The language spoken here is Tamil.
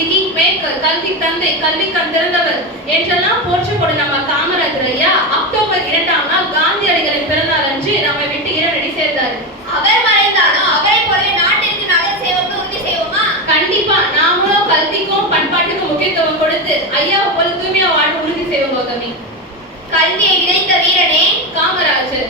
தி கிங் மேக்கர், கல்வி தந்தை, கல்வி கண் திறந்தவர் என்றெல்லாம் போற்றப்படும் நம்ம காமராஜர் ஐயா அக்டோபர் 2ஆம் நாள் காந்தியடிகளின் பிறந்தநாள் அன்று நம்மை விட்டு இரண்டடி சேர்ந்தார். அவர் மறைந்தாலும் அவரை போலவே நாட்டிற்கு நல்ல சேவைக்கு உறுதி செய்வோமா? கண்டிப்பா நாமளும் கல்விக்கும் பண்பாட்டுக்கும் முக்கியத்துவம் கொடுத்து ஐயாவை போல தூய்மையா வாழ உறுதி செய்வோம் கௌதமி. கல்வியை விதைத்த வீரனே காமராஜர்.